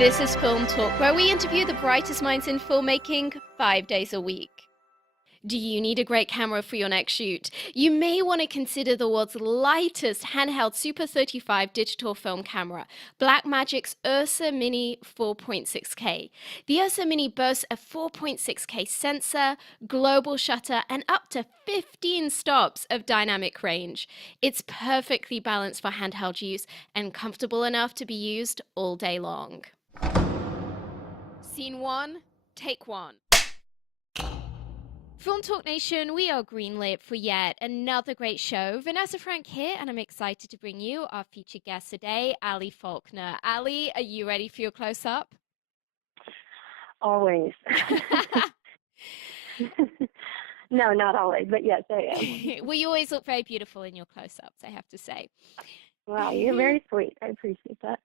This is Film Talk, where we interview the brightest minds in filmmaking 5 days a week. Do you need a great camera for your next shoot? You may want to consider the world's lightest handheld Super 35 digital film camera, Blackmagic's Ursa Mini 4.6K. The Ursa Mini boasts a 4.6K sensor, global shutter, and up to 15 stops of dynamic range. It's perfectly balanced for handheld use and comfortable enough to be used all day long. Scene 1, take 1. Film Talk Nation, we are greenlit for yet another great show. Vanessa Frank here, and I'm excited to bring you our featured guest today, Ali Faulkner. Ali, are you ready for your close-up? Always. No, not always, but yes, I am. Well, you always look very beautiful in your close-ups, I have to say. Wow, you're very sweet. I appreciate that.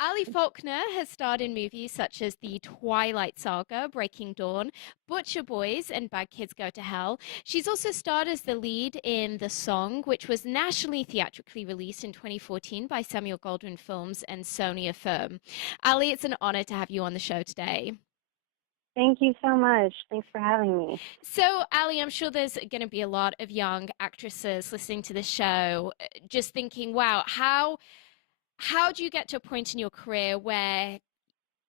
Ali Faulkner has starred in movies such as The Twilight Saga, Breaking Dawn, Butcher Boys, and Bad Kids Go to Hell. She's also starred as the lead in The Song, which was nationally theatrically released in 2014 by Samuel Goldwyn Films and Sony Affirm. Ali, it's an honor to have you on the show today. Thank you so much. Thanks for having me. So, Ali, I'm sure there's going to be a lot of young actresses listening to this show just thinking, wow, how do you get to a point in your career where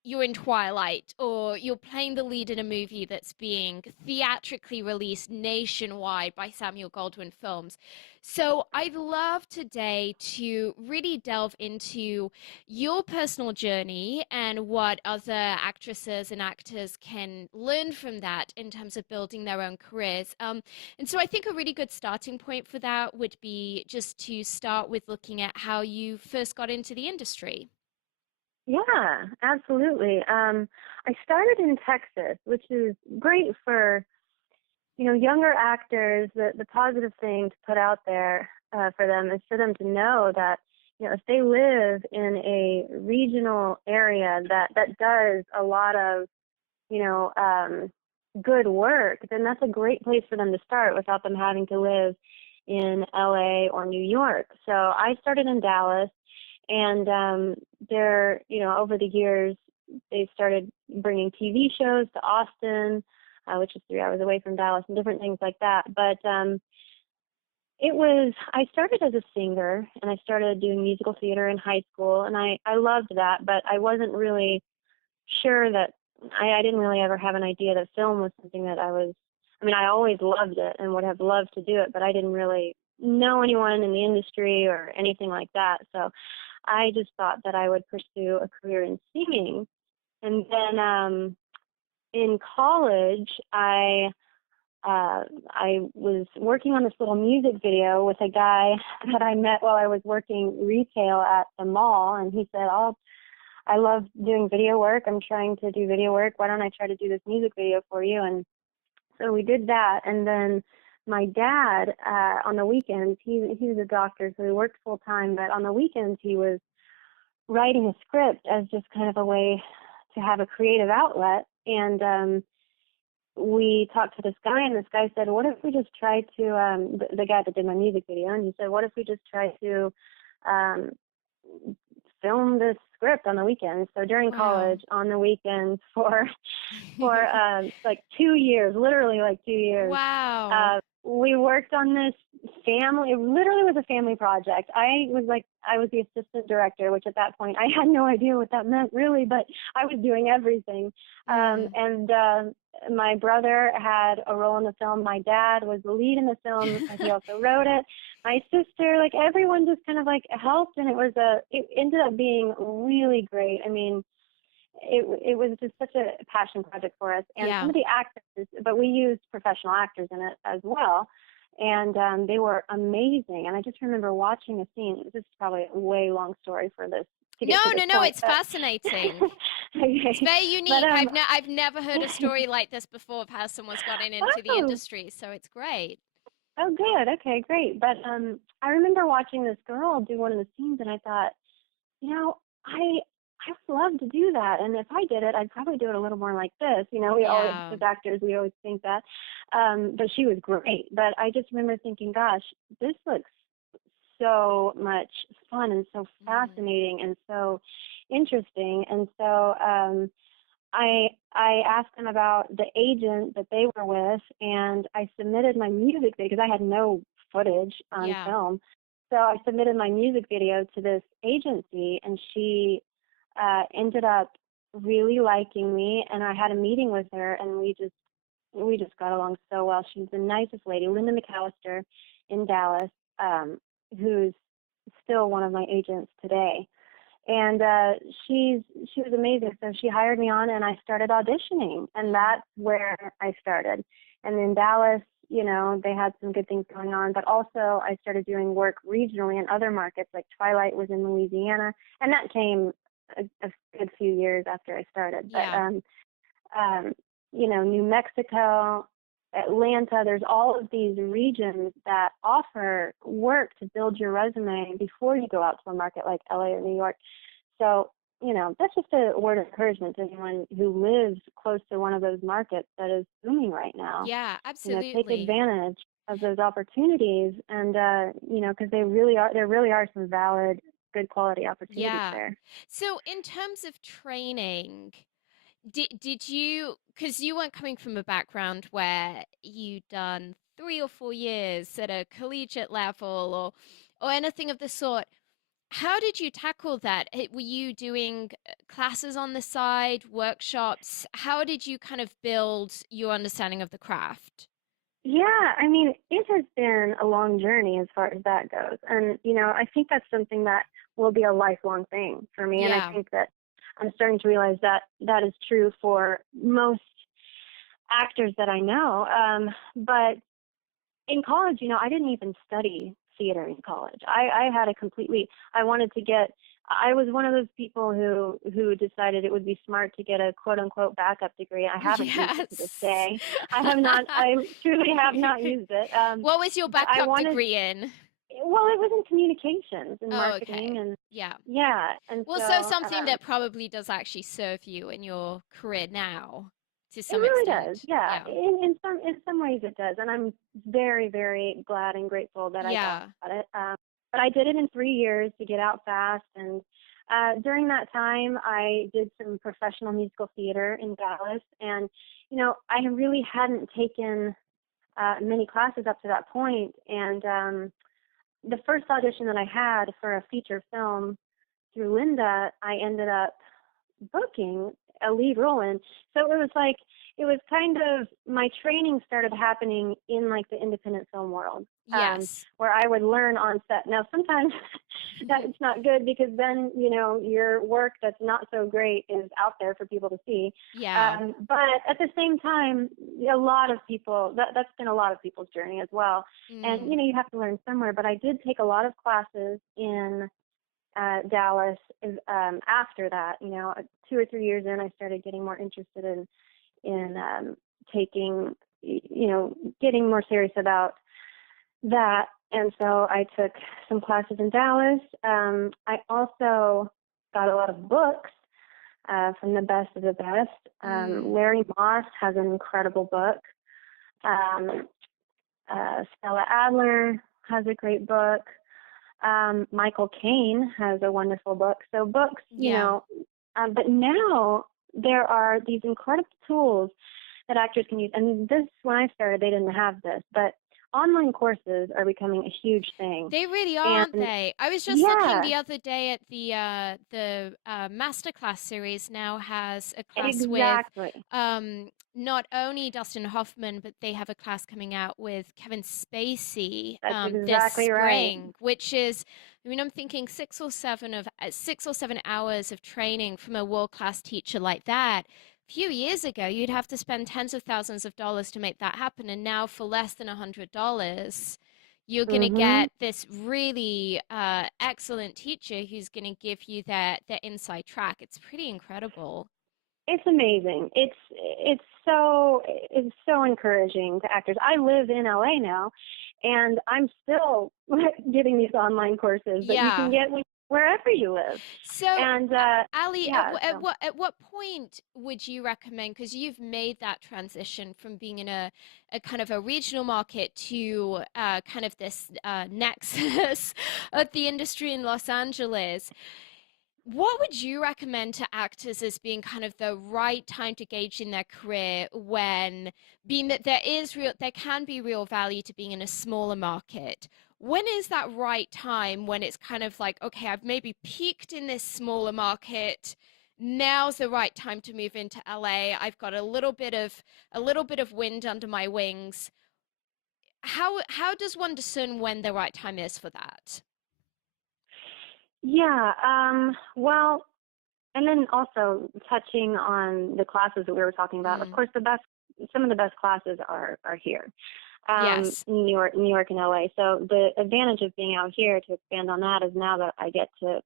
you're in Twilight or you're playing the lead in a movie that's being theatrically released nationwide by Samuel Goldwyn Films? So I'd love today to really delve into your personal journey and what other actresses and actors can learn from that in terms of building their own careers. And so I think a really good starting point for that would be just to start with looking at how you first got into the industry. Yeah, absolutely. I started in Texas, which is great for, younger actors. The positive thing to put out there for them is for them to know that, if they live in a regional area that does a lot of, good work, then that's a great place for them to start without them having to live in LA or New York. So I started in Dallas. And over the years, they started bringing TV shows to Austin, which is 3 hours away from Dallas, and different things like that. But I started as a singer, and I started doing musical theater in high school, and I loved that, but I wasn't really sure that, I didn't really ever have an idea that film was something that I always loved it and would have loved to do it, but I didn't really know anyone in the industry or anything like that. So I just thought that I would pursue a career in singing. And then in college, I was working on this little music video with a guy that I met while I was working retail at the mall, and he said, I love doing video work. I'm trying to do video work. Why don't I try to do this music video for you? And so we did that, and then my dad, on the weekends, he was a doctor, so he worked full time, but on the weekends he was writing a script as just kind of a way to have a creative outlet. And we talked to this guy, and this guy said, what if we just try to, the guy that did my music video, and he said, what if we just try to film this script on the weekends? So during college, on the weekends for like 2 years, literally like 2 years. Wow. We worked on this family. It literally was a family project. I was the assistant director, which at that point I had no idea what that meant really, but I was doing everything. And my brother had a role in the film. My dad was the lead in the film. He also wrote it. My sister, everyone just kind of helped, and it ended up being really great. I mean, it was just such a passion project for us, and some of the actors, but we used professional actors in it as well, and they were amazing. And I just remember watching a scene. This is probably a way long story for this. No, it's fascinating. It's very unique. But, I've never heard a story like this before of how someone's gotten into the industry, so it's great. Oh, good. Okay, great. But I remember watching this girl do one of the scenes, and I thought, I would love to do that, and if I did it, I'd probably do it a little more like this. We always, as actors, we always think that. But she was great. But I just remember thinking, gosh, this looks so much fun and so fascinating and so interesting. And so I asked them about the agent that they were with, and I submitted my music video because I had no footage on Yeah. film. So I submitted my music video to this agency, and she ended up really liking me, and I had a meeting with her, and we just got along so well. She's the nicest lady, Linda McAllister in Dallas, who's still one of my agents today. And she was amazing. So she hired me on, and I started auditioning, and that's where I started. And in Dallas, they had some good things going on, but also I started doing work regionally in other markets, like Twilight was in Louisiana, and that came a good few years after I started. But Yeah. New Mexico, Atlanta, there's all of these regions that offer work to build your resume before you go out to a market like LA or New York. So, that's just a word of encouragement to anyone who lives close to one of those markets that is booming right now. Yeah, Take absolutely. advantage of those opportunities, and because there really are some valid, good quality opportunities Yeah. there. So in terms of training, did you, because you weren't coming from a background where you'd done 3 or 4 years at a collegiate level or anything of the sort, how did you tackle that? Were you doing classes on the side, workshops? How did you kind of build your understanding of the craft? Yeah, I mean, it has been a long journey as far as that goes. And, I think that's something that will be a lifelong thing for me. And I Yeah. think that I'm starting to realize that that is true for most actors that I know. But in college, I didn't even study theater in college. I had a completely, I was one of those people who decided it would be smart to get a quote unquote backup degree. I haven't used it to this Yes. day. I truly have not used it. What was your But I backup wanted, degree in? well, it was in communications and Oh, marketing, okay. and Yeah. yeah. And Well, so so, something that probably does actually serve you in your career now to it some really does, extent. yeah. Yeah. In some ways it does, and I'm very, very glad and grateful that I got Yeah. it. But I did it in 3 years to get out fast, and during that time I did some professional musical theater in Dallas, and I really hadn't taken many classes up to that point, and the first audition that I had for a feature film through Linda, I ended up booking a lead role in. So it was kind of, my training started happening in like the independent film world, Yes. where I would learn on set. Now sometimes that's not good because then, your work that's not so great is out there for people to see. Yeah. But at the same time, a lot of people, that's been a lot of people's journey as well. And, Mm. you have to learn somewhere. But I did take a lot of classes in Dallas after that. 2 or 3 years in, I started getting more interested in taking, getting more serious about that. And so I took some classes in Dallas. I also got a lot of books from the best of the best. Mm. Larry Moss has an incredible book. Um, Stella Adler has a great book. Michael Caine has a wonderful book. So books, Yeah. but now there are these incredible tools that actors can use. And this, when I started, they didn't have this, but online courses are becoming a huge thing. They really are, aren't And they? I was just looking yeah, the other day at the masterclass series now has a class with exactly. not only Dustin Hoffman, but they have a class coming out with Kevin Spacey That's this exactly right. spring, which is, I mean, I'm thinking 6 or 7 hours of training from a world-class teacher like that. A few years ago, you'd have to spend tens of thousands of dollars to make that happen, and now for less than $100 you're going to Mhm. get this really excellent teacher who's going to give you that inside track. It's pretty incredible. It's amazing. It's so encouraging to actors. I live in LA now, and I'm still getting these online courses that you can Yeah. get wherever you live. So, And Ali, yeah, at so what point would you recommend? Because you've made that transition from being in a kind of a regional market to kind of this nexus of the industry in Los Angeles. What would you recommend to actors as being kind of the right time to gauge in their career when being that there can be real value to being in a smaller market? When is that right time when it's kind of like, okay, I've maybe peaked in this smaller market. Now's the right time to move into LA. I've got a little bit of wind under my wings. How does one discern when the right time is for that? Yeah, well, and then also touching on the classes that we were talking about. Of Mm, course, some of the best classes are here, yes. New York and LA. So the advantage of being out here, to expand on that, is now that I get to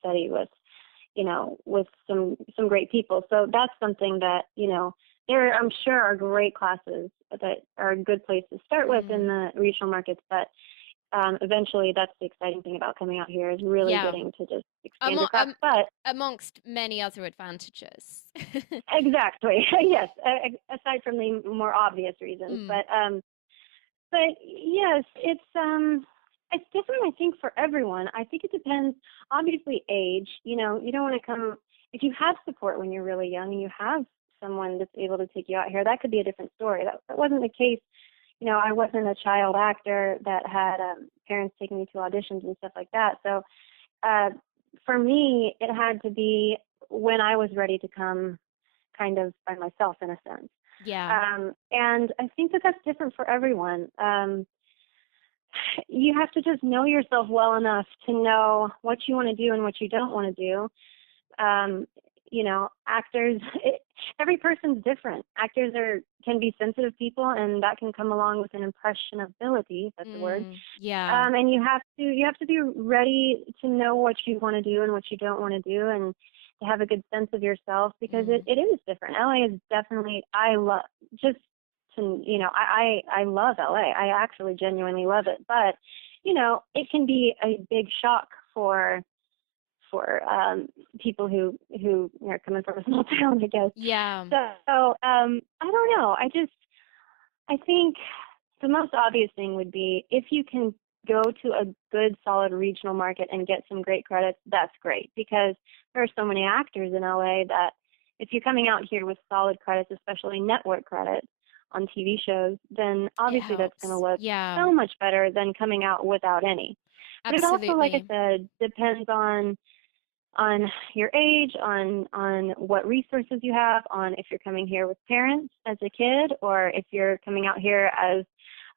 study with, with some great people. So that's something that, there I'm sure are great classes that are a good place to start with in Mm, the regional markets, but eventually that's the exciting thing about coming out here, is really yeah. getting to just expand your Amo- craft. um, But Amongst many other advantages. exactly, yes, aside from the more obvious reasons, Mm, but yes, it's different, I think, for everyone. I think it depends, obviously, age. You don't want to come, if you have support when you're really young and you have someone that's able to take you out here, that could be a different story. That wasn't the case. I wasn't a child actor that had parents taking me to auditions and stuff like that. So uh, for me, it had to be when I was ready to come, kind of by myself, in a sense. yeah. And I think that that's different for everyone. You have to just know yourself well enough to know what you want to do and what you don't want to do. um, Actors, every person's different. Actors can be sensitive people, and that can come along with an impressionability, if that's a word. Yeah. And you have to be ready to know what you want to do and what you don't want to do, and to have a good sense of yourself, because Mm, it is different. LA is definitely, I love, just to, I love LA. I actually genuinely love it, but it can be a big shock for people who are coming from a small town, I guess. yeah. So I don't know. I think the most obvious thing would be, if you can go to a good, solid regional market and get some great credits, that's great, because there are so many actors in LA that, if you're coming out here with solid credits, especially network credits on TV shows, then It obviously that's going to helps. look Yeah. so much better than coming out without any. But it also, like I Absolutely. said, depends on your age, on what resources you have, on if you're coming here with parents as a kid, or if you're coming out here as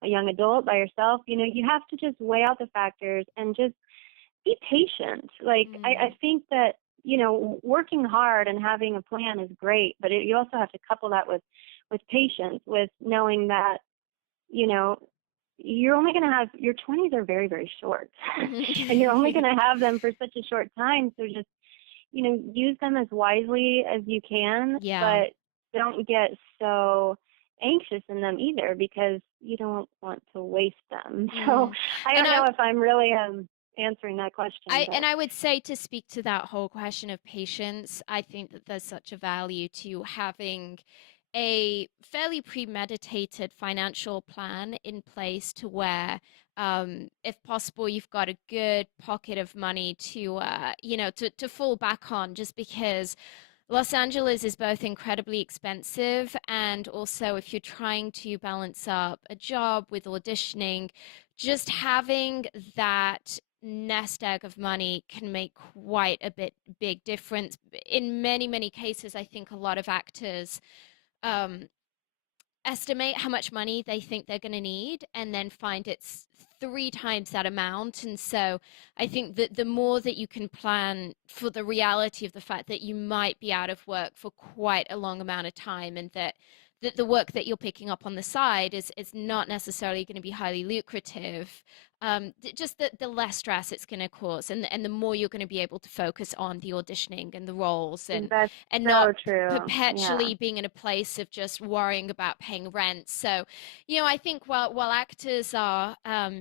a young adult by yourself. You have to just weigh out the factors and just be patient. Like, I Mm, think that, working hard and having a plan is great, but you also have to couple that with patience, with knowing that, you know, you're only going to have, your 20s are very, very short, and you're only going to have them for such a short time. So just, use them as wisely as you can, yeah. but don't get so anxious in them either, because you don't want to waste them. So Mm. I And don't know if I'm really answering that question, but I would say, to speak to that whole question of patience, I think that there's such a value to having a fairly premeditated financial plan in place, to where, if possible, you've got a good pocket of money to, to fall back on, just because Los Angeles is both incredibly expensive, and also, if you're trying to balance up a job with auditioning, just having that nest egg of money can make quite a big difference. In many, many cases, I think a lot of actors um, estimate how much money they think they're going to need, and then find it's three times that amount. And so I think that the more that you can plan for the reality of the fact that you might be out of work for quite a long amount of time, and that the work that you're picking up on the side is not necessarily going to be highly lucrative, just the less stress it's going to cause, and the more you're going to be able to focus on the auditioning and the roles, that's and not so true. Yeah. perpetually being in a place of just worrying about paying rent. So, I think while actors are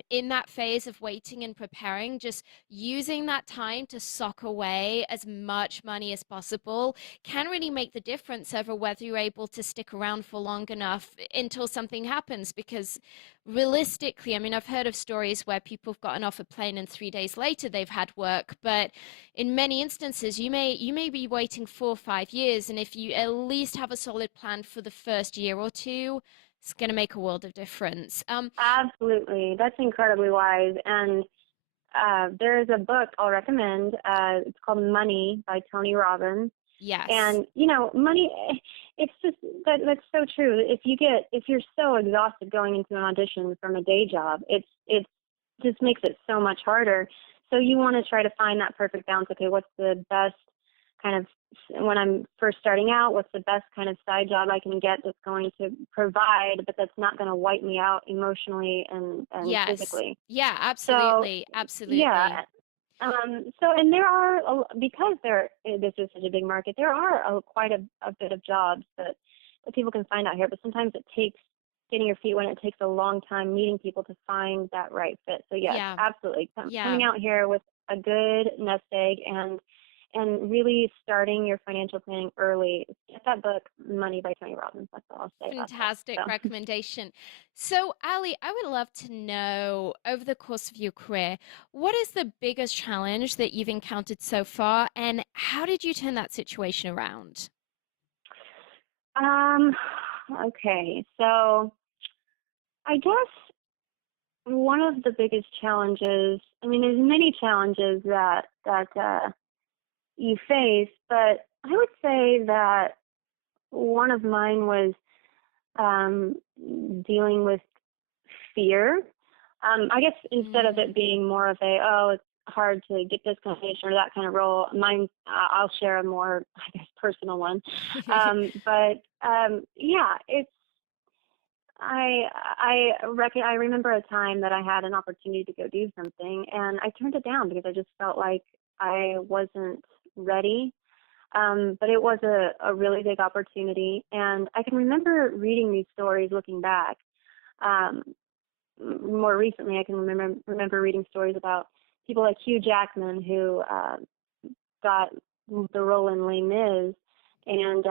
in that phase of waiting and preparing, just using that time to sock away as much money as possible can really make the difference over whether you're able to stick around for long enough until something happens. Because realistically, I mean, I've heard of stories where people have gotten off a plane and 3 days later they've had work. But in many instances, you may be waiting 4 or 5 years, and if you at least have a solid plan for the first year or two, it's going to make a world of difference. Absolutely. That's incredibly wise. And there is a book I'll recommend. It's called Money by Tony Robbins. Yes. And money, it's just that's so true. If you're so exhausted going into an audition from a day job, it just makes it so much harder. So you want to try to find that perfect balance. Okay, what's the best kind of, when I'm first starting out, what's the best kind of side job I can get that's going to provide, but that's not going to wipe me out emotionally and Yes. physically. Yeah, So absolutely. yeah. Absolutely. And there are, because this is such a big market, there are quite a bit of jobs that people can find out here, but sometimes it takes getting your feet wet. It takes a long time meeting people to find that right fit. So yes, Yeah. absolutely. Yeah. Coming out here with a good nest egg and really starting your financial planning early. Get that book, Money by Tony Robbins. That's all I'll say about that. Fantastic So. recommendation. So, Ali, I would love to know over the course of your career, what is the biggest challenge that you've encountered so far, and how did you turn that situation around? Um, okay, so I guess one of the biggest challenges, I mean, there's many challenges that you face, but I would say that one of mine was um, dealing with fear. I guess instead of it Mm. being more of it's hard to get this kind of position or that kind of role, mine, I'll share a more, I guess, personal one. But yeah, it's, I remember a time that I had an opportunity to go do something, and I turned it down because I just felt like I wasn't ready. But it was a really big opportunity, and I can remember reading these stories looking back. Um, More recently, I can remember reading stories about people like Hugh Jackman, who got the role in Les Mis, and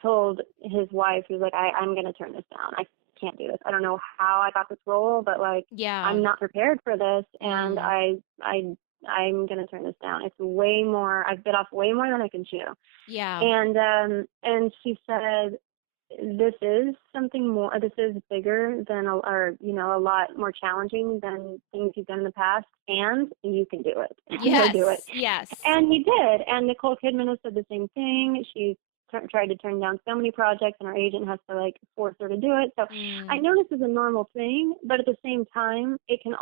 told his wife, he was like, I'm going to turn this down. I can't do this. I don't know how I got this role, but like, Yeah. I'm not prepared for this, and Mm. I'm going to turn this down. It's way more. I've bit off way more than I can chew. Yeah. And she said, this is something more, this is bigger than a lot more challenging than things you've done in the past, and you can do it. Go do it. Yes. Yes. And he did. And Nicole Kidman has said the same thing. She's tried to turn down so many projects, and her agent has to like force her to do it. So I Mm. know this is a normal thing, but at the same time, it can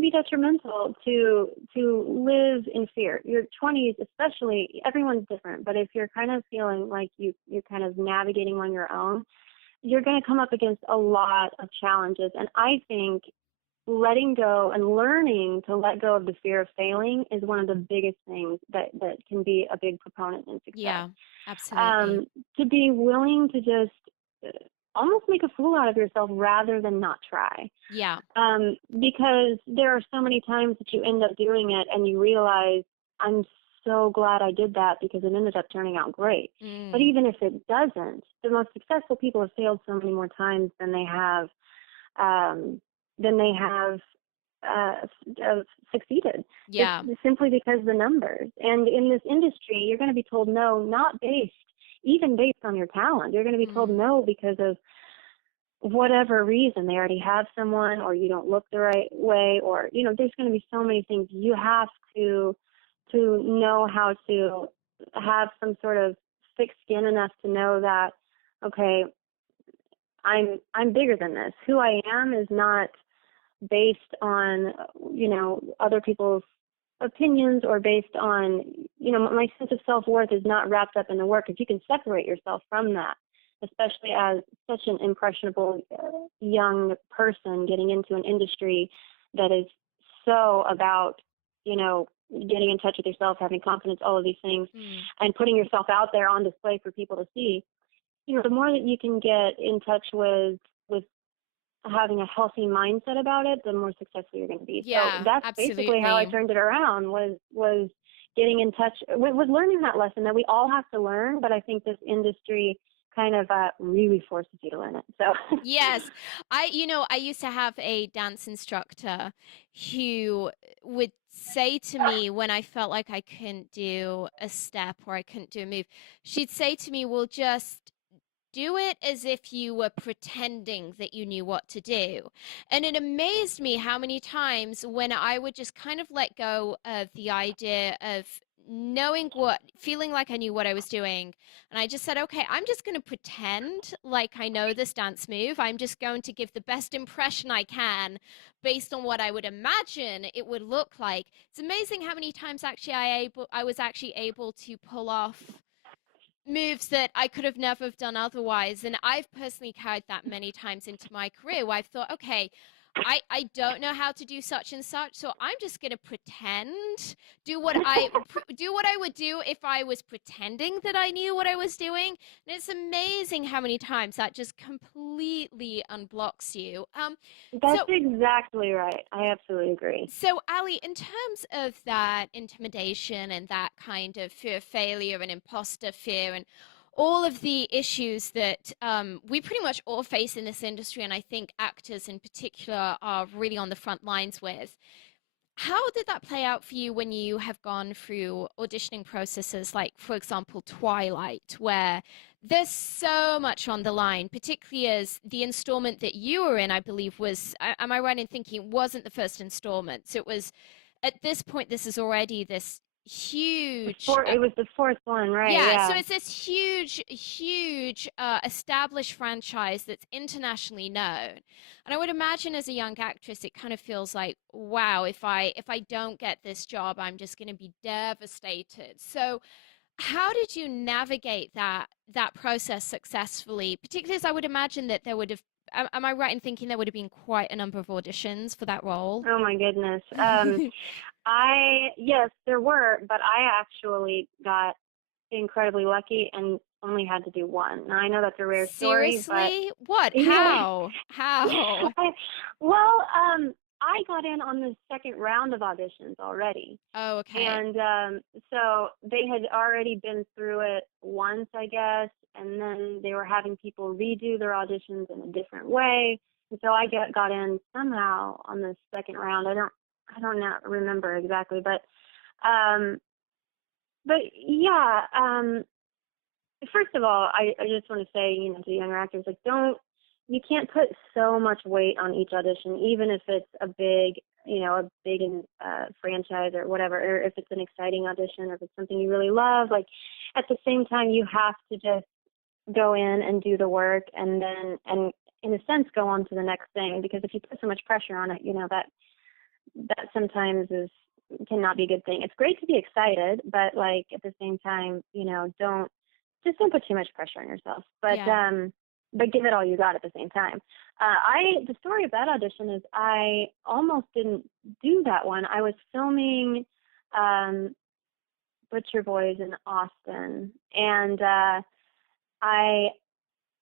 be detrimental to live in fear. Your 20s, especially, everyone's different, but if you're kind of feeling like you're kind of navigating on your own, you're going to come up against a lot of challenges. And I think letting go and learning to let go of the fear of failing is one of the biggest things that can be a big proponent in success. Yeah. Absolutely. To be willing to just almost make a fool out of yourself rather than not try. Yeah. Because there are so many times that you end up doing it and you realize, I'm so glad I did that because it ended up turning out great. But Mm. even if it doesn't, the most successful people have failed so many more times um, than they have succeeded, just Yeah. simply because the numbers. And in this industry, you're going to be told no, not even based on your talent. You're going to be told Mm. no because of whatever reason. They already have someone, or you don't look the right way, or there's going to be so many things. You have to know how to have some sort of thick skin enough to know that, okay, I'm bigger than this. Who I am is not based on other people's opinions, or based on my sense of self-worth is not wrapped up in the work. If you can separate yourself from that, especially as such an impressionable young person getting into an industry that is so about getting in touch with yourself, having confidence, all of these things, Mm. and putting yourself out there on display for people to see, the more that you can get in touch with having a healthy mindset about it, the more successful you're going to be. So Yeah. that's basically how I Absolutely. turned it around, was getting in touch, was learning that lesson that we all have to learn. But I think this industry kind of really forces you to learn it. So Yes. I used to have a dance instructor who would say to me when I felt like I couldn't do a step or I couldn't do a move, she'd say to me, well, just do it as if you were pretending that you knew what to do. And it amazed me how many times when I would just kind of let go of the idea of feeling like I knew what I was doing. And I just said, okay, I'm just going to pretend like I know this dance move. I'm just going to give the best impression I can based on what I would imagine it would look like. It's amazing how many times actually I was actually able to pull off moves that I could have never have done otherwise. And I've personally carried that many times into my career where I've thought, okay, I don't know how to do such and such, so I'm just going to pretend, do what I would do if I was pretending that I knew what I was doing. And it's amazing how many times that just completely unblocks you. that's So exactly right. I absolutely agree. so, Ali, in terms of that intimidation and that kind of fear of failure and imposter fear and all of the issues that we pretty much all face in this industry, and I think actors in particular are really on the front lines with, how did that play out for you when you have gone through auditioning processes like, for example, Twilight, where there's so much on the line, particularly as the installment that you were in, I believe, am I right in thinking, wasn't the first installment? So it was, at this point, this is already this huge It was the fourth one, right? yeah, so Yeah. it's this huge established franchise that's internationally known. And I would imagine as a young actress, it kind of feels like, wow, if I don't get this job, I'm just going to be devastated. So how did you navigate that process successfully? Particularly as I would imagine that there would have, am I right in thinking there would have been quite a number of auditions for that role? Oh my goodness. Yes, there were, but I actually got incredibly lucky and only had to do one. Now I know that's a rare story, but Seriously? What? yeah. How? How? Well, I got in on the second round of auditions already. Oh, okay. And so they had already been through it once, I guess, and then they were having people redo their auditions in a different way. And so I got in somehow on the second round. I don't remember exactly, um, but yeah. First of all, I just want to say, to younger actors, like, you can't put so much weight on each audition, even if it's a big, franchise or whatever, or if it's an exciting audition, or if it's something you really love. Like, at the same time, you have to just go in and do the work, and in a sense, go on to the next thing. Because if you put so much pressure on it, that sometimes cannot be a good thing. It's great to be excited, but like at the same time, don't put too much pressure on yourself. Yeah. But give it all you got at the same time. The story of that audition is I almost didn't do that one. I was filming Butcher Boys in Austin, and I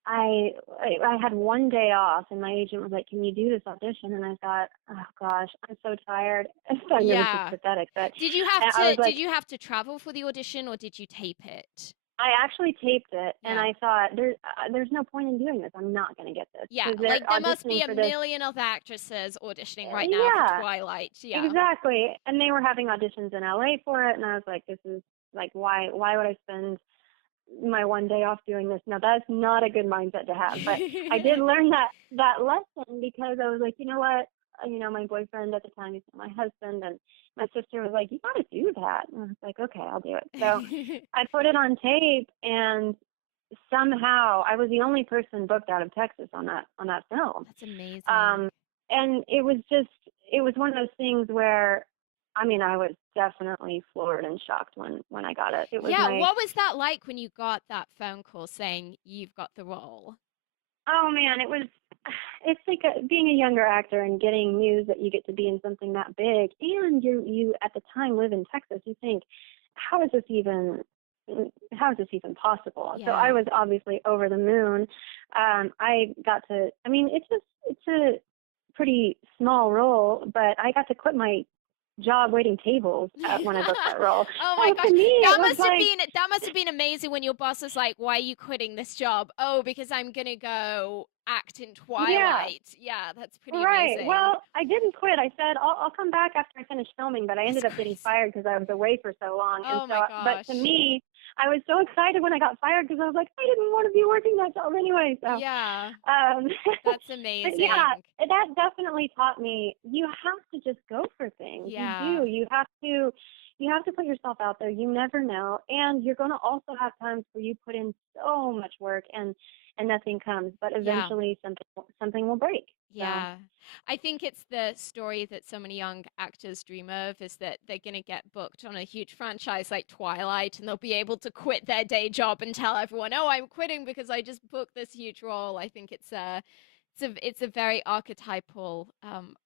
I had one day off, and my agent was like, "Can you do this audition?" And I thought, "Oh gosh, I'm so tired." I know this is Yeah. pathetic, but Did you have I to was like, did you have to travel for the audition or did you tape it? I actually taped it, and Yeah. I thought, there's no point in doing this. I'm not going to get this Yeah, because they're like there must be auditioning a for this. million other actresses auditioning right now for Yeah, Twilight. Yeah. exactly. And they were having auditions in LA for it, and I was like, this is like, why would I spend my one day off doing this? Now that's not a good mindset to have. But I did learn that lesson, because I was like, you know what? My boyfriend at the time, he's my husband, and my sister was like, you got to do that. And I was like, okay, I'll do it. So I put it on tape, and somehow I was the only person booked out of Texas on that film. That's amazing. Um, and it was one of those things where, I mean, I was definitely floored and shocked when I got it. It was Yeah, my, what was that like when you got that phone call saying you've got the role? oh man, it's like being a younger actor and getting news that you get to be in something that big, and you at the time live in Texas. You think, how is this even how is this even possible? So I Yeah. was obviously over the moon. I got to, I mean, it's a pretty small role, but I got to quit my job waiting tables when I booked that role. Oh my So gosh. to me, it That was must have like, been that must have been amazing when your boss was like, "Why are you quitting this job?" "Oh, because I'm going to go act in yeah, Twilight." Yeah, that's pretty right. amazing. Well, I didn't quit. I said I'll come back after I finish filming, but I That's ended up getting crazy. fired because I was away for so long. And Oh so, my but to gosh. me, I was so excited when I got fired because I was like, I didn't want to be working that job anyway. So, Yeah, um, that's but yeah, amazing. that definitely taught me you have to just go for things. You Yeah. do. You have to put yourself out there. You never know, and you're going to also have times where you put in so much work and nothing comes. But Yeah. eventually, something will break. So. Yeah. I think it's the story that so many young actors dream of is that they're going to get booked on a huge franchise like Twilight and they'll be able to quit their day job and tell everyone, "Oh, I'm quitting because I just booked this huge role." I think it's a very archetypal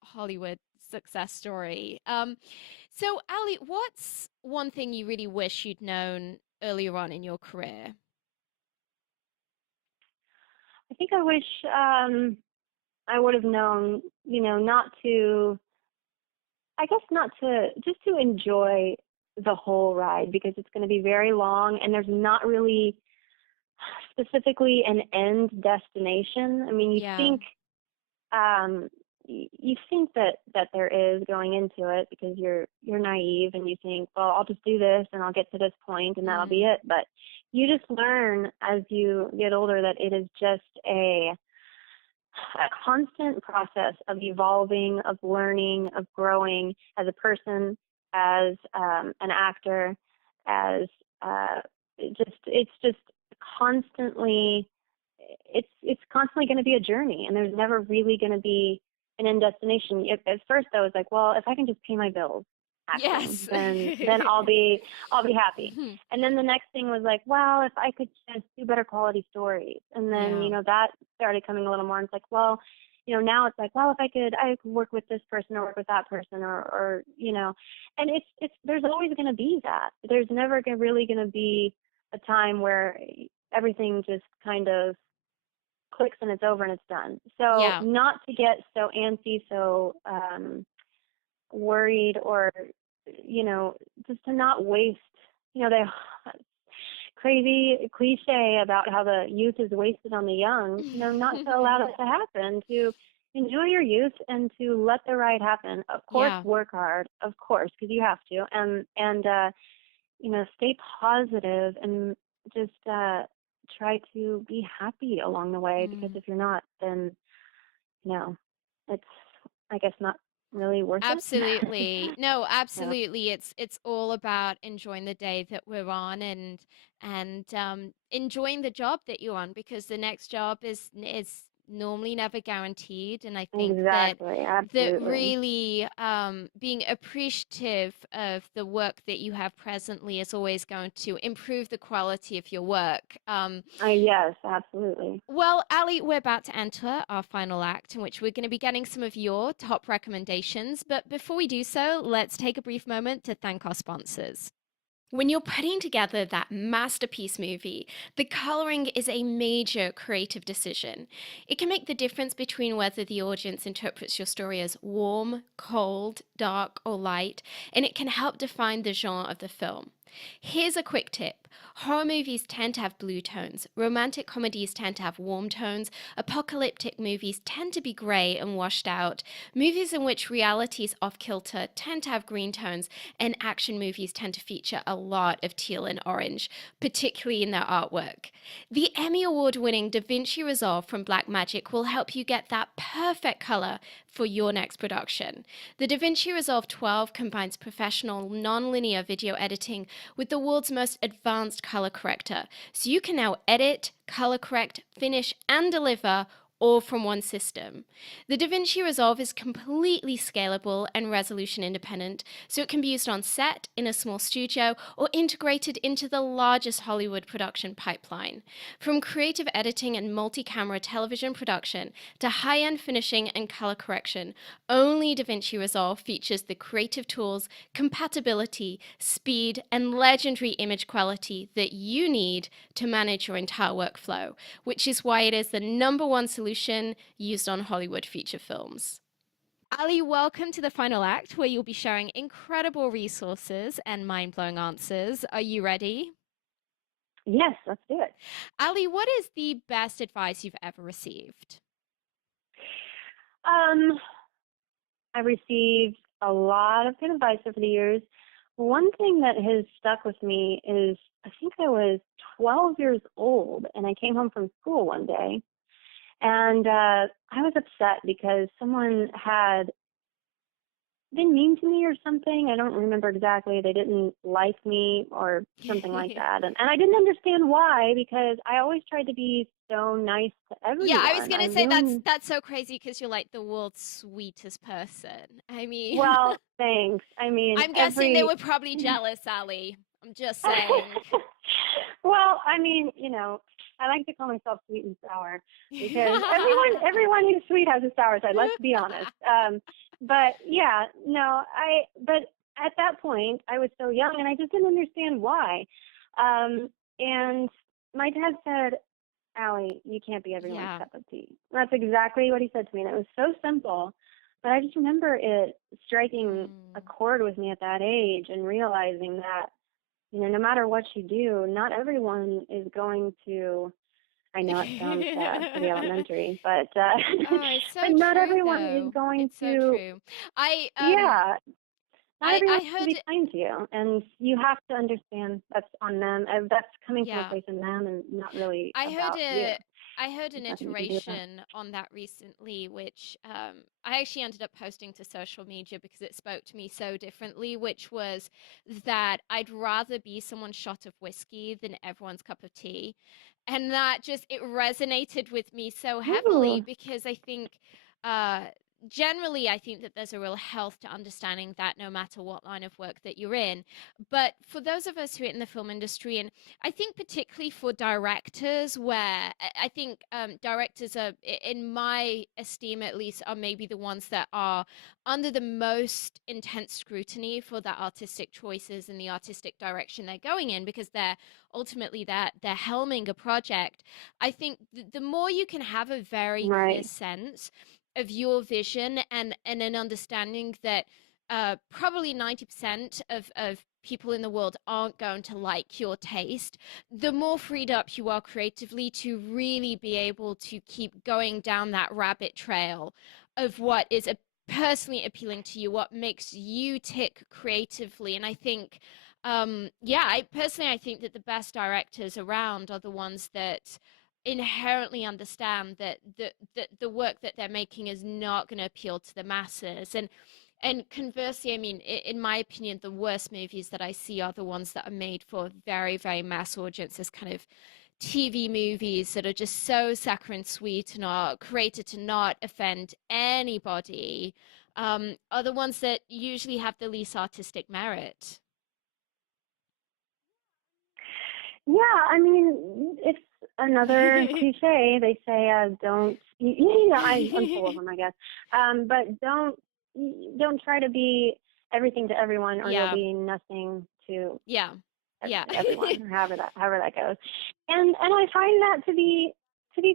Hollywood success story. So Ali, what's one thing you really wish you'd known earlier on in your career? I think I wish I would have known, not to, I guess not to, just to enjoy the whole ride because it's going to be very long and there's not really specifically an end destination. I mean, Yeah. um, you think that there is going into it because you're naive and you think, well, I'll just do this and I'll get to this point and that'll be Mm. it. But you just learn as you get older that it is just a constant process of evolving, of learning, of growing as a person, as an actor, as it's just constantly it's constantly going to be a journey, and there's never really going to be an end destination. At first, I was like, well, if I can just pay my bills acting, Yes. then I'll be happy. And then the next thing was like, well, if I could just do better quality stories. And then, Yeah. that started coming a little more. And it's like, well, now it's like, well, if I could work with this person or work with that person or and it's, there's always going to be that. There's never really going to be a time where everything just kind of clicks and it's over and it's done. So Yeah. not to get so antsy, so worried or just to not waste they crazy cliche about how the youth is wasted on the young, not to allow that to happen, to enjoy your youth and to let the ride happen. Of course, Yeah. work hard, of course, because you have to, and stay positive and just try to be happy along the way, because Mm. if you're not, then it's, I guess, not really worth it. Absolutely. No, Yeah, absolutely. It's all about enjoying the day that we're on and enjoying the job that you're on because the next job is normally never guaranteed. And I think exactly, that absolutely. really being appreciative of the work that you have presently is always going to improve the quality of your work. Yes, absolutely. Well, Ali, we're about to enter our final act in which we're going to be getting some of your top recommendations. But before we do so, let's take a brief moment to thank our sponsors. When you're putting together that masterpiece movie, the coloring is a major creative decision. It can make the difference between whether the audience interprets your story as warm, cold, dark, or light, and it can help define the genre of the film. Here's a quick tip. Horror movies tend to have blue tones, romantic comedies tend to have warm tones, apocalyptic movies tend to be grey and washed out, movies in which reality is off kilter tend to have green tones, and action movies tend to feature a lot of teal and orange, particularly in their artwork. The Emmy Award winning Da Vinci Resolve from Blackmagic will help you get that perfect color for your next production. The Da Vinci Resolve 12 combines professional non-linear video editing with the world's most advanced color corrector, so you can now edit, color correct, finish, and deliver all from one system. The DaVinci Resolve is completely scalable and resolution independent, so it can be used on set, in a small studio, or integrated into the largest Hollywood production pipeline. From creative editing and multi-camera television production to high-end finishing and color correction, only DaVinci Resolve features the creative tools, compatibility, speed, and legendary image quality that you need to manage your entire workflow, which is why it is the number one solution used on Hollywood feature films. Ali, welcome to the final act where you'll be sharing incredible resources and mind blowing answers. Are you ready? Yes, let's do it. Ali, what is the best advice you've ever received? Um, I received a lot of good advice over the years. One thing that has stuck with me is I think I was 12 years old and I came home from school one day and I was upset because someone had been mean to me or something. I don't remember exactly. They didn't like me or something like that. And I didn't understand why because I always tried to be so nice to Yeah, I was everyone. I gonna say that's really, that's so crazy because you're like the world's sweetest person. I mean, well, thanks. I mean, I'm guessing they every were probably jealous, Ali. I'm just saying. well, I mean, I like to call myself sweet and sour because everyone who's sweet has a sour side. Let's be honest. But yeah, no, but at that point, I was so young and I just didn't understand why. And my dad said, Allie, you can't be everyone's Yeah. cup of tea. That's exactly what he said to me. And it was so simple. But I just remember it striking a Mm. chord with me at that age and realizing that no matter what you do, not everyone is going to. I know it sounds pretty elementary, but Oh, it's but so not true everyone is though. going It's so to. true. I um Yeah, not I everyone will heard be kind to you, and you have to understand that's on them. That's coming from a yeah. place in them, and not really I heard about you. a I heard There's an nothing you can do about it. iteration on that recently, which I actually ended up posting to social media because it spoke to me so differently, which was that I'd rather be someone's shot of whiskey than everyone's cup of tea. And that just it resonated with me so heavily Ooh, because I think uh generally I think that there's a real health to understanding that no matter what line of work that you're in. But for those of us who are in the film industry and I think particularly for directors, where I think directors are, in my esteem at least, are maybe the ones that are under the most intense scrutiny for their artistic choices and the artistic direction they're going in, because they're ultimately they're helming a project. I think the more you can have a very clear right, sense of your vision and an understanding that probably 90% of people in the world aren't going to like your taste, the more freed up you are creatively to really be able to keep going down that rabbit trail of what is personally appealing to you, what makes you tick creatively. And I think, yeah, I think that the best directors around are the ones that inherently understand that the work that they're making is not going to appeal to the masses. And conversely, I mean, in my opinion, the worst movies that I see are the ones that are made for very, very mass audiences, kind of TV movies that are just so saccharine sweet and are created to not offend anybody, are the ones that usually have the least artistic merit. yeah. I mean, it's another cliche. They say, "Don't." I'm full of them, I guess. But don't try to be everything to everyone, or you'll Yeah, be nothing to yeah, yeah. everyone, or however that goes. And I find that to be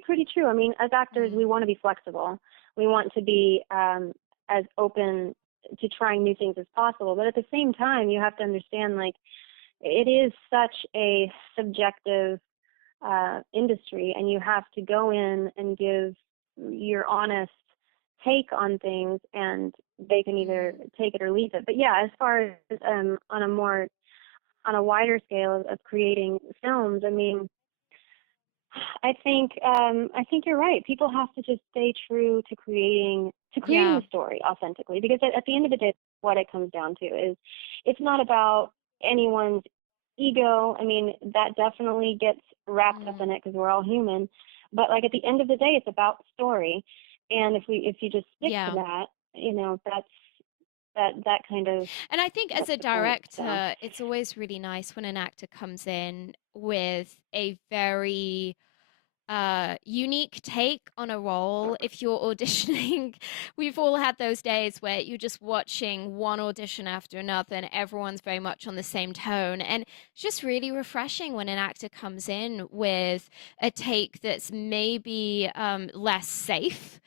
pretty true. I mean, as actors, we Mm, want to be flexible. We want to be as open to trying new things as possible. But at the same time, you have to understand, like, it is such a subjective industry, and you have to go in and give your honest take on things, and they can either mm, take it or leave it. But yeah, as far as on a wider scale of creating films, I mean, I think you're right. People have to just stay true to creating yeah. the story authentically, because at the end of the day, what it comes down to is it's not about anyone's ego. I mean, that definitely gets wrapped up in Mm, it because we're all human. But like at the end of the day, it's about story, and if you just stick to yeah. that, that kind of And I think as that's a the point. So director, it's always really nice when an actor comes in with a very unique take on a role if you're auditioning. We've all had those days where you're just watching one audition after another and everyone's very much on the same tone. And it's just really refreshing when an actor comes in with a take that's maybe less safe,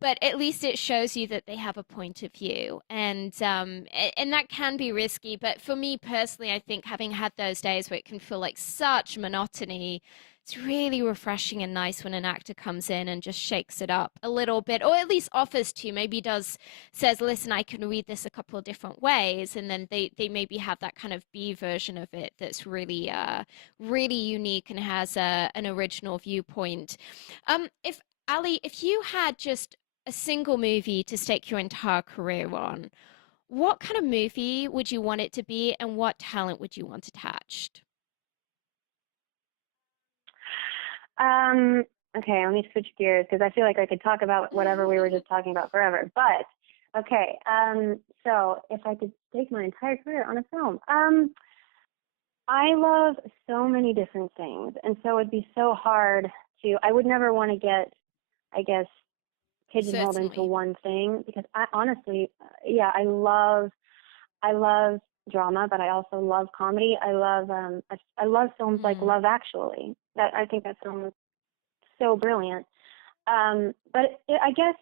but at least it shows you that they have a point of view. And that can be risky. But for me personally, I think having had those days where it can feel like such monotony, it's really refreshing and nice when an actor comes in and just shakes it up a little bit, or at least offers to, maybe says, listen, I can read this a couple of different ways. And then they maybe have that kind of B version of it that's really, really unique and has an original viewpoint. If Ali, if you had just a single movie to stake your entire career on, what kind of movie would you want it to be and what talent would you want attached? Um, okay, let me switch gears because I feel like I could talk about whatever we were just talking about forever. But okay, so if I could stake my entire career on a film, I love so many different things, and so it'd be so hard to. I would never want to get, I guess, pigeonholed into Certainly. one thing because I honestly, yeah, I love drama, but I also love comedy. I love films like Mm. Love Actually. That I think that film is so brilliant. But I guess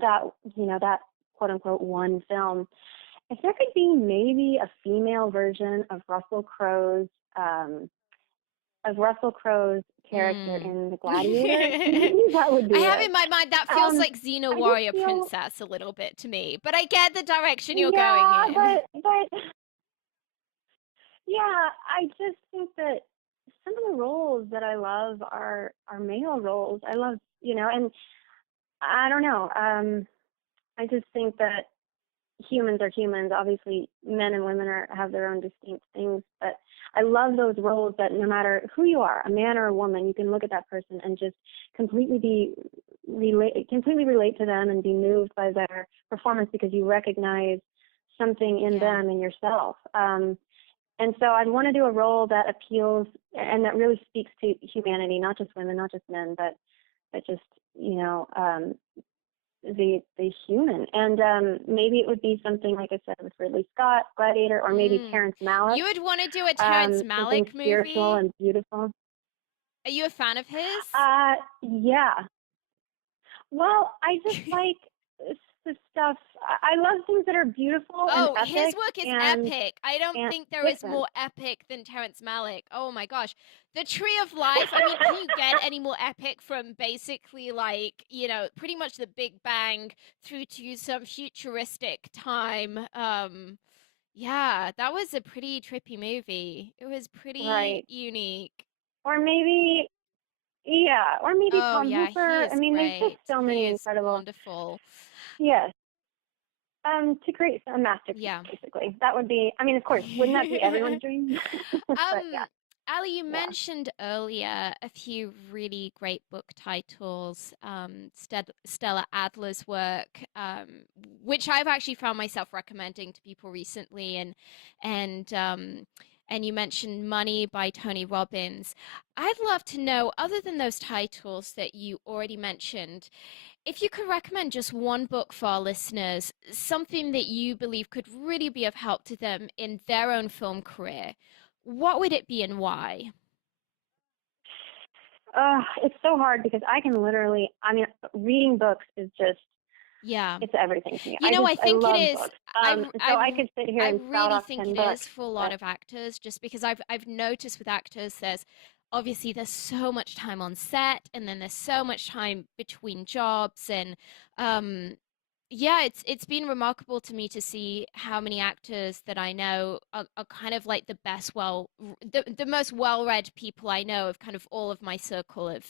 that that quote unquote one film. If there could be maybe a female version um, of Russell Crowe's character Mm. in The Gladiator, I maybe that would be have it. in my mind that feels Um, like Xena I just Warrior feel, Princess a little bit to me, but I get the direction you're going yeah, in. but yeah, I just think that some of the roles that I love are male roles. I love, and I don't know. I just think that humans are humans. Obviously, men and women have their own distinct things, but I love those roles that no matter who you are, a man or a woman, you can look at that person and just completely relate to them and be moved by their performance because you recognize something in Yeah. them and yourself. And so I'd want to do a role that appeals and that really speaks to humanity, not just women, not just men, but just you know the human. And maybe it would be something like I said with Ridley Scott, Gladiator, or maybe Mm. Terrence Malick, You would want to do a Terrence something Malick spiritual movie? and beautiful. Are you a fan of his? Yeah. Well, I just like the stuff. I love things that are beautiful and Oh, his epic work is and epic. I don't and think there is different. more epic than Terrence Malick. Oh my gosh. The Tree of Life. I mean, can you get any more epic from basically like, pretty much the Big Bang through to some futuristic time? Yeah, that was a pretty trippy movie. It was pretty Right. unique. Or maybe, yeah, or maybe Oh Tom yeah, he Hooper. I is mean, there's just great. so He many is incredible. wonderful. Yes. To create a masterpiece, Yeah. basically. That would be. I mean, of course, wouldn't that be everyone's dream? But yeah, Um, Ali, you yeah. mentioned earlier a few really great book titles, Stella Adler's work, which I've actually found myself recommending to people recently, and and you mentioned Money by Tony Robbins. I'd love to know, other than those titles that you already mentioned, if you could recommend just one book for our listeners, something that you believe could really be of help to them in their own film career, what would it be and why? It's so hard because I can literally. I mean, reading books is just. Yeah. It's everything to me. I I think it love is. books. So I could sit here I and spout really off think 10 it books, is for a lot but of actors, just because I've noticed with actors, there's so much time on set, and then there's so much time between jobs, and um, yeah, it's been remarkable to me to see how many actors that I know are kind of like the most well-read people I know of kind of all of my circle of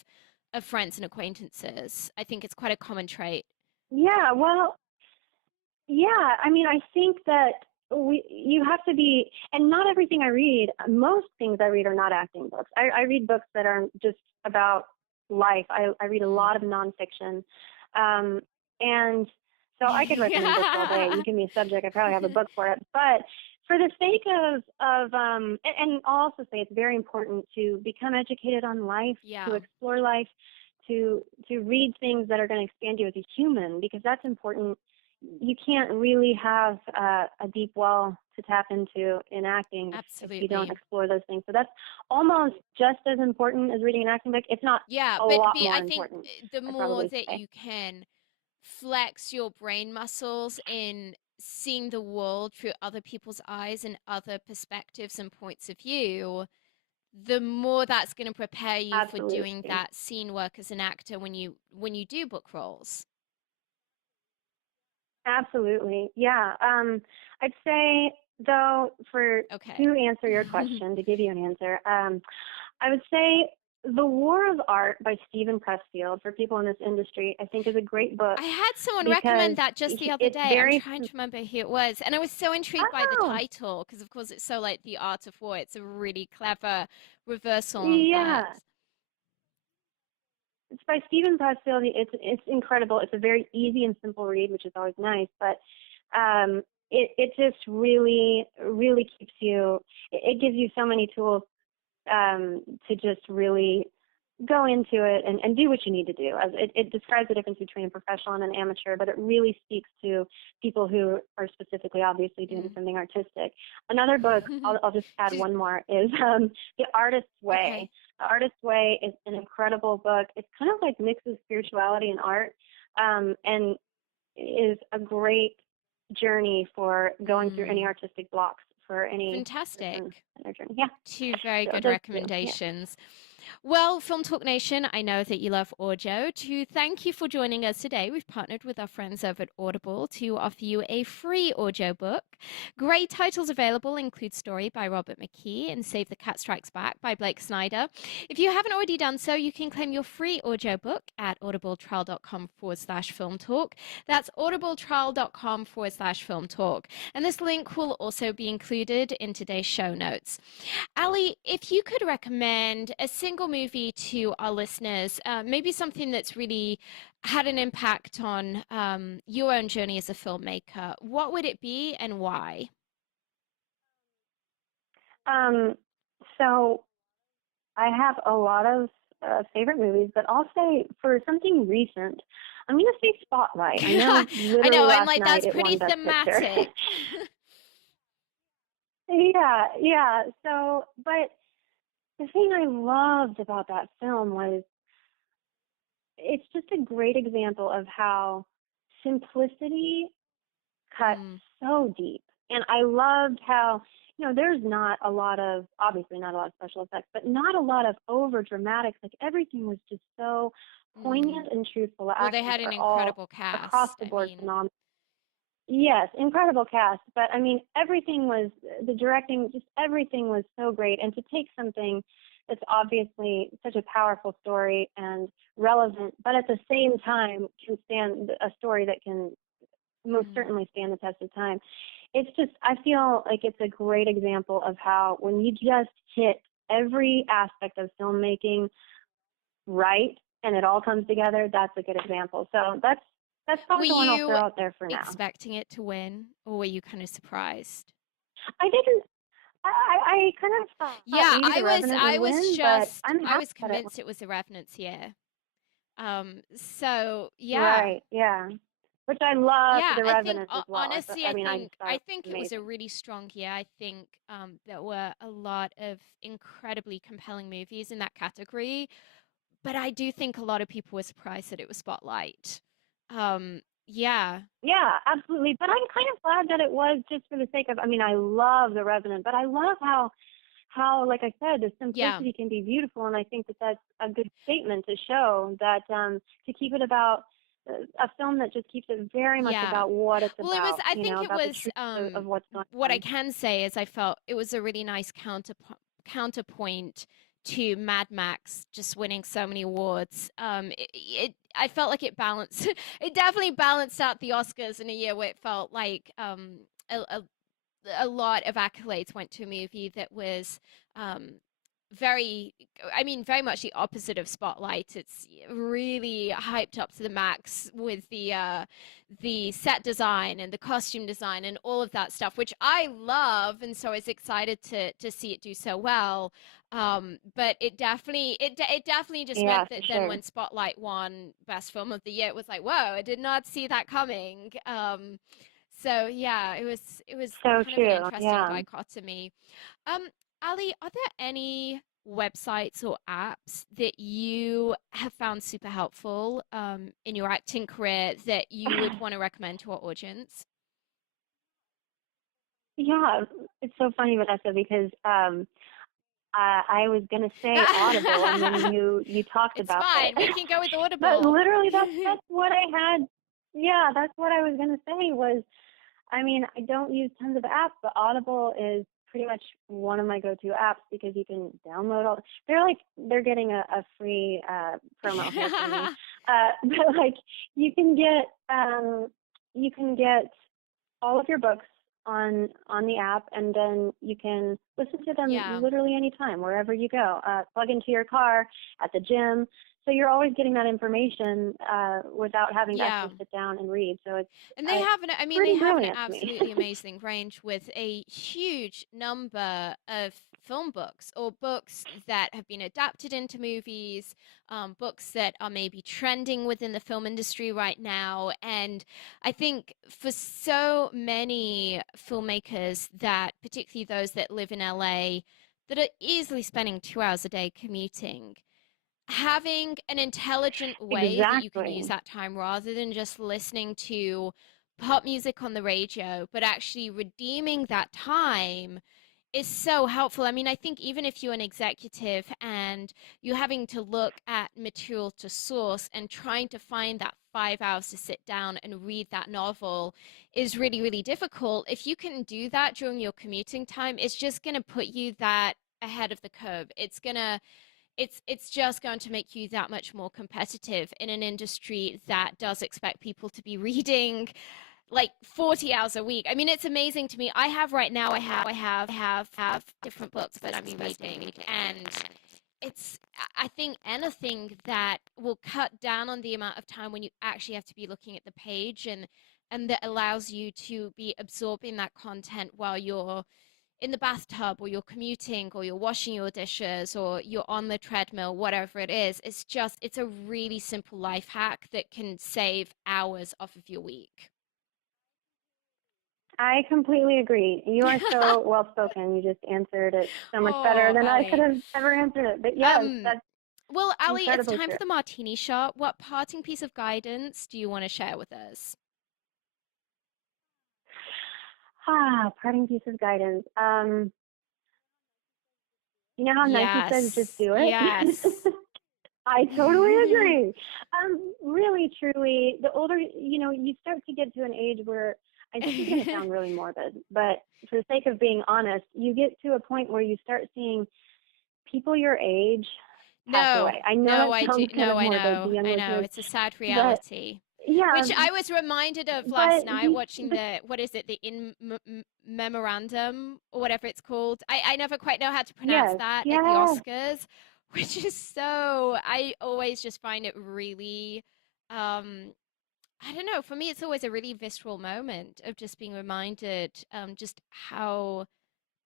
friends and acquaintances. I think it's quite a common trait. yeah, well, yeah, I mean, I think that you have to be, and not everything I read, most things I read are not acting books. I read books that are just about life. I read a Mm. lot of nonfiction. And so I could recommend books all day. You give me a subject, I probably have a book for it. But for the sake and I'll also say it's very important to become educated on life, to Yeah. explore life, to read things that are going to expand you as a human, because that's important. You can't really have a deep well to tap into in acting if you don't Absolutely. explore those things. So that's almost just as important as reading an acting book. It's not Yeah, a but lot more I think important, the I'd more probably that say. you can flex your brain muscles in seeing the world through other people's eyes and other perspectives and points of view, the more that's going to prepare you for doing Absolutely. that scene work as an actor when you do book roles. Absolutely. Yeah. I'd say, though, Okay. to answer your question, to give you an answer, I would say The War of Art by Stephen Pressfield, for people in this industry, I think is a great book I had someone recommend because that just the other it's day. I'm very, trying to remember who it was. And I was so intrigued by the oh, title because, of course, it's so like The Art of War. It's a really clever reversal on that. yeah. It's by Stephen Pressfield. It's incredible. It's a very easy and simple read, which is always nice. But it just really keeps you. It gives you so many tools to just really go into it and do what you need to do. As it describes the difference between a professional and an amateur, but it really speaks to people who are specifically, obviously, doing Mm. something artistic. Another book, I'll just add Did, one more, is The Artist's okay. Way. The Artist's Way is an incredible book. It's kind of like mixes spirituality and art, and is a great journey for going through any Mm. artistic blocks for any Fantastic. person in their journey. Yeah, Two very so good those two. Yeah. recommendations. Well, Film Talk Nation, I know that you love audio. To thank you for joining us today, we've partnered with our friends over at Audible to offer you a free audiobook. Great titles available include Story by Robert McKee and Save the Cat Strikes Back by Blake Snyder. If you haven't already done so, you can claim your free audiobook at audibletrial.com/film talk. That's audibletrial.com/film talk. And this link will also be included in today's show notes. Ali, if you could recommend a single movie to our listeners, maybe something that's really had an impact on your own journey as a filmmaker, what would it be and why? Um, so I have a lot of favorite movies, but I'll say for something recent, I'm going to say Spotlight. I know I know, literally I'm last like, night that's it pretty won Best Picture. thematic. Yeah, yeah. So, but the thing I loved about that film was it's just a great example of how simplicity cuts Mm, so deep. And I loved how, there's not a lot of, obviously not a lot of special effects, but not a lot of over dramatic. Like everything was just so mm. poignant and truthful. The Well, they actors had an are all incredible across cast. the I board mean, phenomenal. Yes, incredible cast. But I mean, everything was, the directing, just everything was so great. And to take something that's obviously such a powerful story and relevant, but at the same time can stand a story that can most mm, certainly stand the test of time. It's just, I feel like it's a great example of how when you just hit every aspect of filmmaking right and it all comes together, that's a good example. So that's were probably the one I'll you throw out there for now. expecting it to win, or were you kind of surprised? I didn't. I kind of thought Yeah, maybe The Revenant would I was win, but just I'm I happy was that it won. convinced it was the Revenant's year. So yeah. Right, yeah. Which I loved Yeah, The I think Revenant as well. honestly, I mean, I just thought I it think was it was a amazing. really strong year. I think there were a lot of incredibly compelling movies in that category, but I do think a lot of people were surprised that it was Spotlight. Yeah, Yeah, absolutely. But I'm kind of glad that it was just for the sake of, I mean, I love The Revenant, but I love like I said, the yeah, simplicity can be beautiful. And I think that that's a good statement to show that, to keep it about a film that just keeps it very much yeah. about what it's Well, it was. about, I think it about the was. truth of what's going What I on. can say is, I felt it was a really nice counterpoint to Mad Max just winning so many awards. I felt like it balanced. It definitely balanced out the Oscars in a year where it felt like a, a lot of accolades went to a movie that was um very, I mean, very much the opposite of Spotlight. It's really hyped up to the max with the set design and the costume design and all of that stuff, which I love, and so I was excited to see it do so well. But it definitely just Yeah, meant for that then sure. when Spotlight won Best Film of the Year, it was like, whoa, I did not see that coming. So yeah, it was So kind of an true. interesting Yeah. dichotomy. Um, Ali, are there any websites or apps that you have found super helpful in your acting career that you would want to recommend to our audience? Yeah, it's so funny, Vanessa, because I was gonna say Audible, and then you talked It's about it. fine. We can go with But Audible. literally, that's what I had. Yeah, that's what I was gonna say was. I mean, I don't use tons of apps, but Audible is pretty much one of my go-to apps because you can download all. They're getting a free promo here from me, but like you can get you can get all of your books on the app, and then you can listen to them Yeah. literally anytime, wherever you go. Plug into your car, at the gym. So you're always getting that information without having to Yeah. actually sit down and read. So And it's I mean, they pretty have an brilliant to me. absolutely amazing range with a huge number of film books or books that have been adapted into movies, books that are maybe trending within the film industry right now. And I think for so many filmmakers that, particularly those that live in LA, that are easily spending 2 hours a day commuting, having an intelligent way that you can use Exactly. that time rather than just listening to pop music on the radio, but actually redeeming that time is so helpful. I mean, I think even if you're an executive and you're having to look at material to source and trying to find that 5 hours to sit down and read that novel is really, really difficult. If you can do that during your commuting time, it's just going to put you that ahead of the curve. It's just going to make you that much more competitive in an industry that does expect people to be reading like 40 hours a week. I mean, it's amazing to me. I have right now, I have different books that I'm reading, and it's, I think anything that will cut down on the amount of time when you actually have to be looking at the page, and that allows you to be absorbing that content while you're in the bathtub or you're commuting or you're washing your dishes or you're on the treadmill, whatever it is. It's a really simple life hack that can save hours off of your week. I completely agree. You are so well spoken. You just answered it so much better Oh, than I could Ali. have ever answered it. But yes, Um, that's well, Ali, it's incredibly time true. for the martini shot. What parting piece of guidance do you want to share with us? Parting piece of guidance. You know how Nike says just Yes, do it? yes. I totally agree. Really, truly, the older, you start to get to an age where this is going to sound really morbid, but for the sake of being honest, you get to a point where you start seeing people your age pass No, away. I know no, that I do. sounds kind No, of I morbid to know. young I know. listeners, It's a sad but reality, yeah, which I was reminded of but last night watching what is it, the memorandum or whatever it's called. I never quite know how to pronounce yes, that at the yes, Oscars, which is so, I always just find it really, um, I don't know. For me, it's always a really visceral moment of just being reminded, just how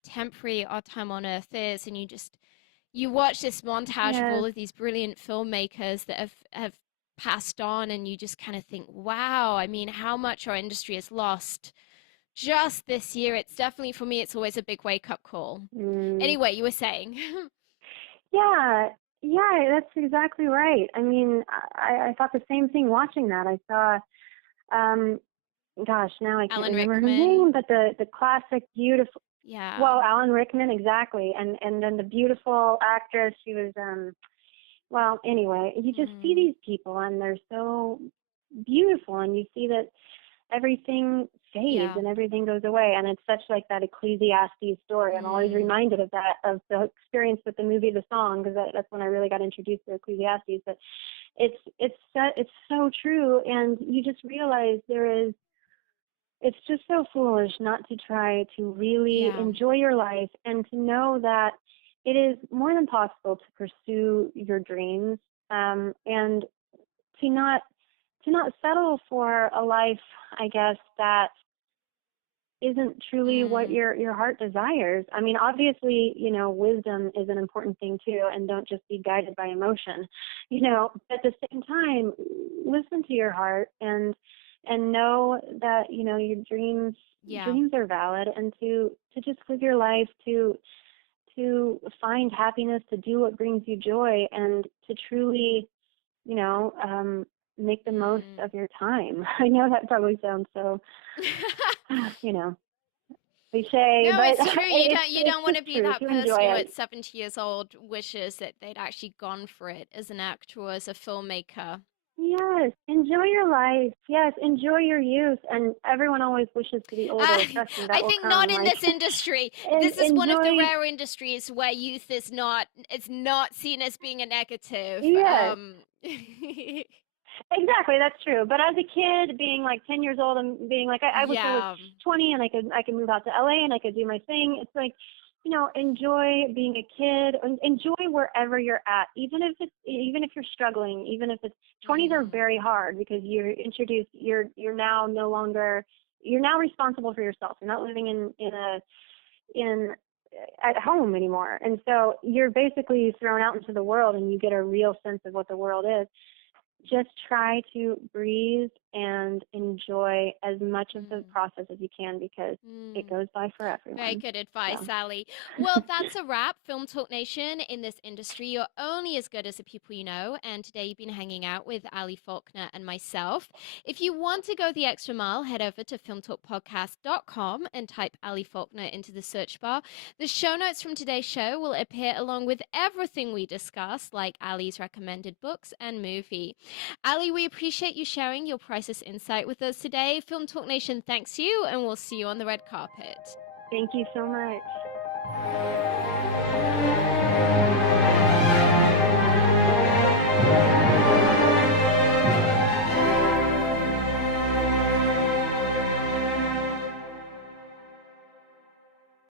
temporary our time on Earth is, and you watch this montage of all yes, of these brilliant filmmakers that have passed on, and you just kind of think, wow, I mean, how much our industry has lost just this year. It's definitely, for me, it's always a big wake up call. mm, Anyway, you were saying. yeah, yeah, that's exactly right. I mean, I thought the same thing watching that. I saw, um, gosh, now I can't Alan remember her Rickman. name, but the classic, beautiful, Yeah. well, Alan Rickman, exactly, and then the beautiful actress. She was, well, anyway, you just see Mm, these people, and they're so beautiful, and you see that everything fades yeah. and everything goes away, and it's such like that Ecclesiastes story. I'm always Mm, reminded of that, of the experience with the movie The Song, because that's when I really got introduced to Ecclesiastes. But it's so true, and you just realize it's just so foolish not to try to really yeah. enjoy your life and to know that it is more than possible to pursue your dreams, and to not settle for a life, I guess, that isn't truly what Mm. your heart desires. I mean, obviously, wisdom is an important thing too, and don't just be guided by emotion. But at the same time, listen to your heart, and know that your Yeah. dreams are valid, and to just live your life, to find happiness, to do what brings you joy, and to truly, you know, um, make the most Mm. of your time. I know that probably sounds so, you know, cliche, No, but it's true. You it's don't want just to be true. that To person enjoy who it. at 70 years old wishes that they'd actually gone for it as an actor or as a filmmaker. Yes, enjoy your life. Yes, enjoy your youth. And everyone always wishes to be older. Trust me, that I will think not come. in Like, this industry. and This is one of the enjoy. rare industries where youth is not, it's not seen as being a negative. Yes, exactly, that's true. But as a kid, being like 10 years old and being like, I wish I was Yeah. 20 and I could move out to LA and I could do my thing. It's like, enjoy being a kid and enjoy wherever you're at, even if you're struggling, even if it's 20s are Mm. very hard because you're now no longer, you're now responsible for yourself. You're not living in at home anymore. And so you're basically thrown out into the world and you get a real sense of what the world is. Just try to breathe and enjoy as much of the Mm. process as you can because it Mm. goes by for Very everyone. good advice, So, Sally. Well, that's a wrap. Film Talk Nation, in this industry, you're only as good as the people you know. And today you've been hanging out with Ali Faulkner and myself. If you want to go the extra mile, head over to filmtalkpodcast.com and type Ali Faulkner into the search bar. The show notes from today's show will appear along with everything we discussed, like Ali's recommended books and movie. Ali, we appreciate you sharing your priceless insight with us today. Film Talk Nation thanks you, and we'll see you on the red carpet. thank you so much.